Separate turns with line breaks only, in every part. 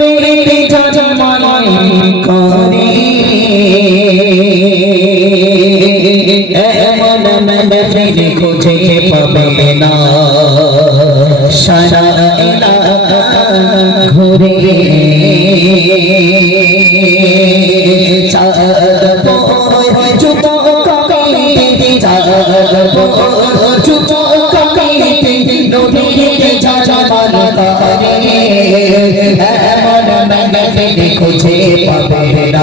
নূরে জামান করে। এমন মহফিল খুঁজে পাবে না। সারা এলাকা ঘুরে। চাঁদ পর যুব কবিতে চাঁদ পর যুব এমন মহফিল খুঁজে পাবে না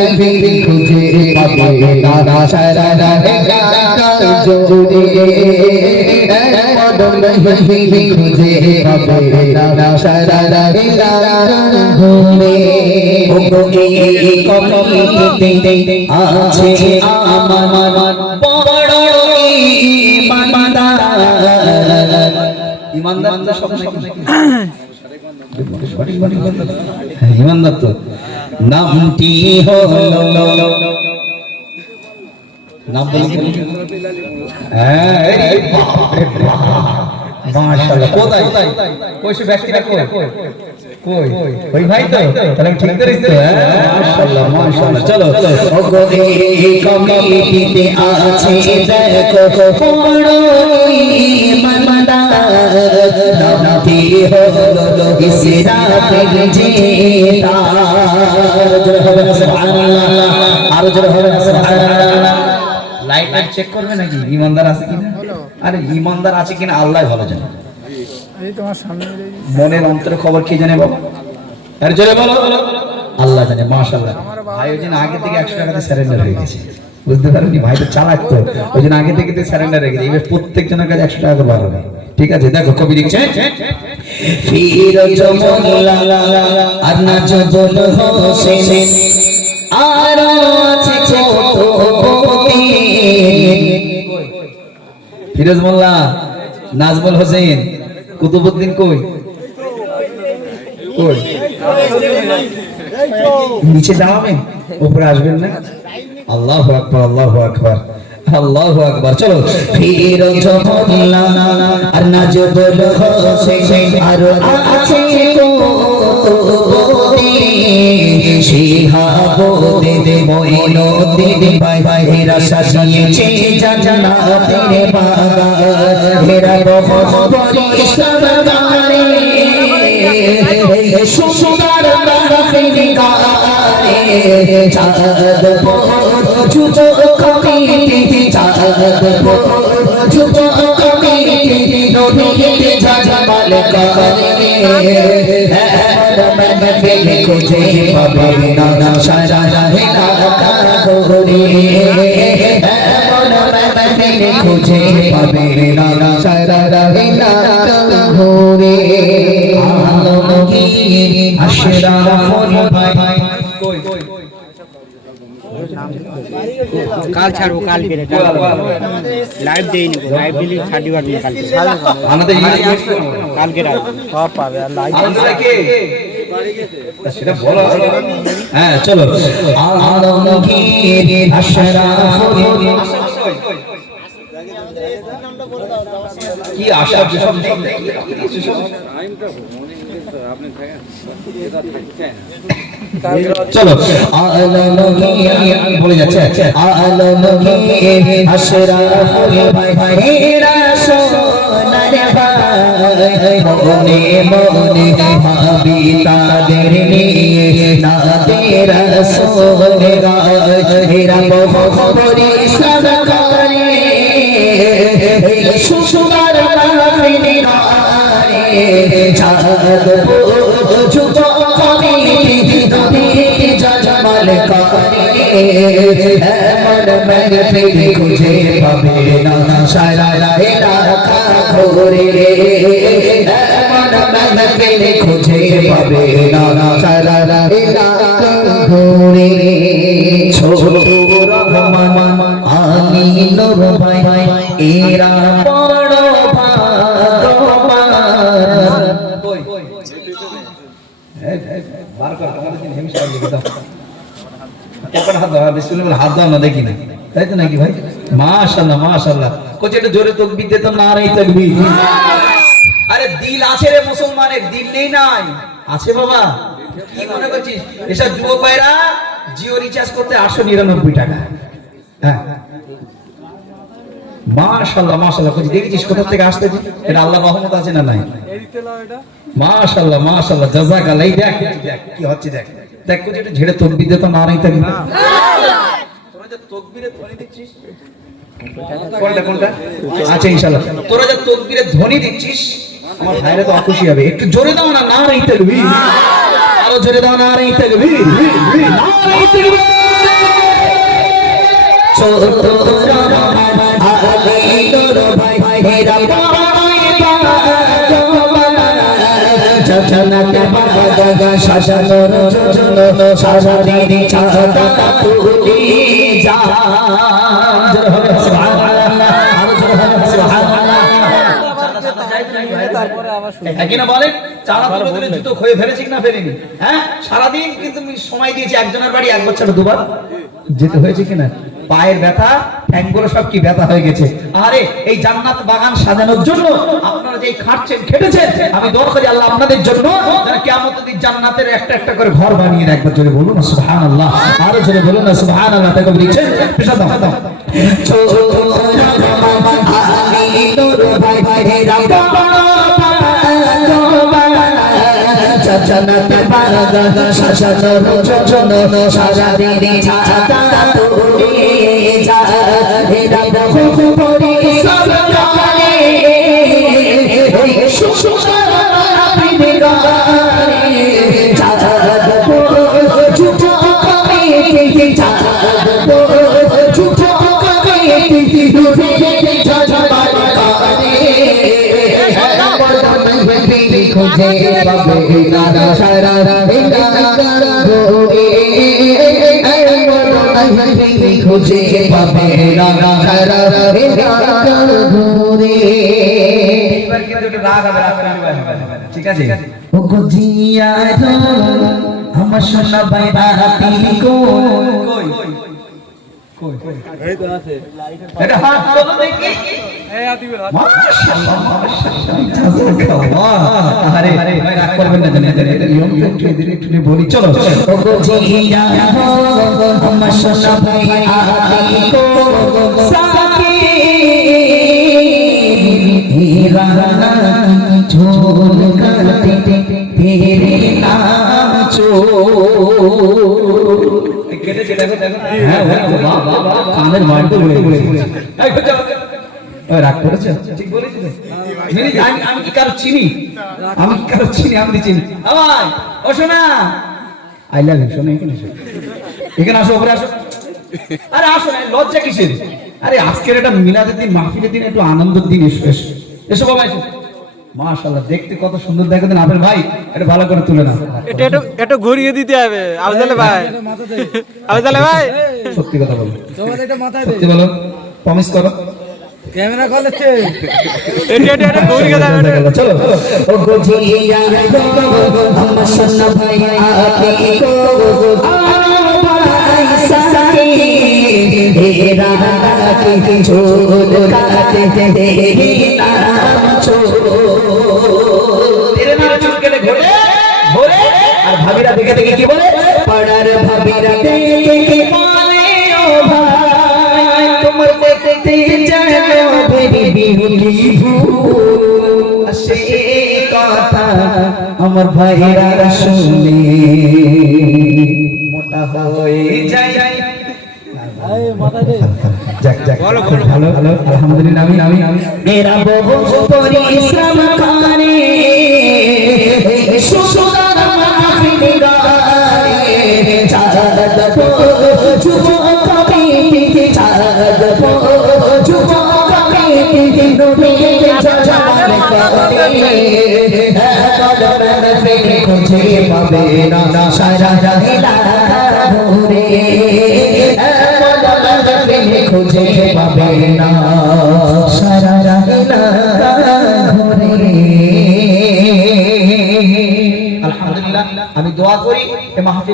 মন খুঁজে পাবে না সারা জোরে মন মহফিল খুঁজে পাবে না সারা ঘুরে এই কমিতে আছে আমার বড় ইমানদার
ইমানদার তো সব হ্যাঁ, ইমানদার তো।
নামটি হলো
নাম
আছে দেখো বড় হলো ইসরাফিল জেতার জোরে হবে না সুবহানাল্লাহ আর জোরে হবে না সুবহানাল্লাহ
লাইট লাইট চেক করবে নাকি? ইমানদার আছে কিনা? আরে ইমানদার আছে কিনা? আল্লাহ ভালো জানে।
এই তোমার সামনে
মনের অন্তরে খবর কে জানে বাবা? আরে জোরে বলো। আল্লাহ জানে মাশাআল্লাহ। ভাই আগে থেকে একশো টাকাতে স্যারেন্ডার হয়ে গেছে। বুঝতে পারেনি ভাই তো। চালাক ওই জন্য আগে থেকে স্যারেন্ডার গেছে এবার প্রত্যেক জনের কাছে একশো টাকা করে বাড়াবে। ঠিক আছে? দেখো, কবি লিখছে। ফিরোজ মোল্লা নাজমুল হোসেন কুতুবুদ্দিন কই? নিচে দাঁড়াবেন উপরে আসবেন না? আল্লাহ আকবার আল্লাহ আকবার আল্লাহ আকবার। চলো,
ফির জমলা আর না জবল হোসেন, আর আছে বাগান। হেরা সুন্দর চাঁদ যুব কমিটি চাঁদ যুব কমিটি নদীতে জাজমাল করে মাহফিল খুঁজে পাবে না সারা এলাকা ঘুরে এমন মাহফিল খুঁজে পাবে না সারা এলাকা ঘুরে আলমগীর আশরাফুল ভাই
কাল ছাড়বো কালকে লাইভ দেইনি লাইভ দিলে ছাড়ি পারবি কালকে। কালকে সব পাবে আর লাইভ
হ্যাঁ চলো।
আলমগীর
কি আশা যেসব চলো বলে যাচ্ছে
মনে মনে ভাবি তাদের নিয়ে না তেরা সোনে হেরা বহু পরিশ্রম করে সুন্দর মাহফিল খুঁজে পাবে না সারা এলাকা ঘোরে খুঁজে পাবে না সারা এলাকা ঘোরে ছোট রহমান, আমি নব ভাই এরা
তোমাদের দিন হেমিস্টার লিখে দাও পকেট হাত দাও বিসমিল্লাহ হাত দাও না দেখি না তাই তো নাকি ভাই মাশাআল্লাহ মাশাআল্লাহ কোচ এটা জোরে তকবীর দে তো না রে তকবীর আরে দিল আছে রে মুসলমানের দিল নেই নাই। আছে বাবা। কি মনে করছিস? এসব ভাইরা জিও রিচার্জ করতে আটশো নিরানব্বই টাকা। হ্যাঁ। মাশাআল্লাহ মাশাআল্লাহ কোচ দেখেছিস কোথা থেকে আসতেছে এটা আল্লাহ রহমত আছে না নাই? মাশাআল্লাহ মাশাআল্লাহ জাযাকাল্লাহ দেখ কি হচ্ছে দেখ। দেখ এটা ঝেড়ে তকবীর দে তো না রে তকবীর তোরা যে তকবীরে ধ্বনি দিচ্ছিস কোনটা কোনটা আচ্ছা ইনশাআল্লাহ তোরা যে তকবীরে ধ্বনি দিচ্ছিস আমার ভাইরা তো অখুশি হবে একটু জোরে দাও না না রে তকবীর আরও জোরে দাও না রে তকবীর না রে তকবীর
ছোট রহমান আমি নূর ভাই এরা শাসনর চচন সারাদিন চাঁদা তুলি যা।
জোরে হবে সুবহানাল্লাহ, আরও জোরে হবে, সুবহানাল্লাহ। একই না বলেন? চারা তুলে তুলে জুতো খয়ে ফেলেছি না ফেলেনি। হ্যাঁ সারাদিন কিন্তু সময় দিয়েছি একজনের বাড়ি এক বছর দুবার। যেতে হয়েছে কিনা? পায়ের ব্যথা, ঠ্যাংগুলো সব কি ব্যথা হয়ে গেছে। আরে, এই জান্নাত বাগান সাজানোর জন্য আপনারা যে খাটছেন, খেটেছেন, আমি দোয়া করি আল্লাহ আপনাদের জন্য যেন কিয়ামত দিন জান্নাতের একটা একটা করে ঘর বানিয়ে। একবার জোরে বলুন না, সুবহানাল্লাহ। আরও জোরে বলুন না, সুবহানাল্লাহ তাকে লিখছেন পেশা দাও দাও।
ছোট রহমান আমি নূর ভাই খুঁজে পাবে না সারা খুঁজে পাবে না সারা ঘুরে।
ঠিক আছে
ও জিয়া আমার সোনা ভাই কো
কই? বলি। চলো
ঝোল কাটে।
এখানে আসো আসো আরে আসো লজ্জা কিসের আরে, আজকের এটা মিলাদের দিন, মাহফিলের দিন, একটু আনন্দের দিন, এসো এসো। এসো, বাবা, এসো। মাশাআল্লাহ দেখতে কত সুন্দর দেখো দেন আপেল ভাই এটা ভালো করে তুলে না
এটা একটু একটু ঘুরিয়ে দিতে হবে আবদালে ভাই আবদালে ভাই
সত্যি কথা বলো সত্যি বলো প্রমিস করো
এটা এটা এটা ঘুরিয়ে দেবে এটা।
চলো
ও গো জিয়া গো আমার সোনা ভাই আপনি কো আমার ভাই সাথী হেরা কে ছোট কাটে তেরি নাম
ভাবিরা দেখে দেখে কি বলে?
পাড়ার ভাবিরা দেখে কে বলে? ও ভাই তোমার দেখতে যেন ভেরি বিহুলি ভূল সে কথা আমার ভাইরা শুনে
মোটা হয়ে যায়। যাক যাক। ভালো ভালো ভালো। আলহামদুলিল্লাহ আমি আমি। আমি
মেরা বহু পরিশ্রম করে। খুঁজে পাবে না সারা এলাকা ঘুরে খুঁজে পাবে না সারা এলাকা ঘুরে
আলহামদুলিল্লাহ, আমি দোয়া করি মাহফিল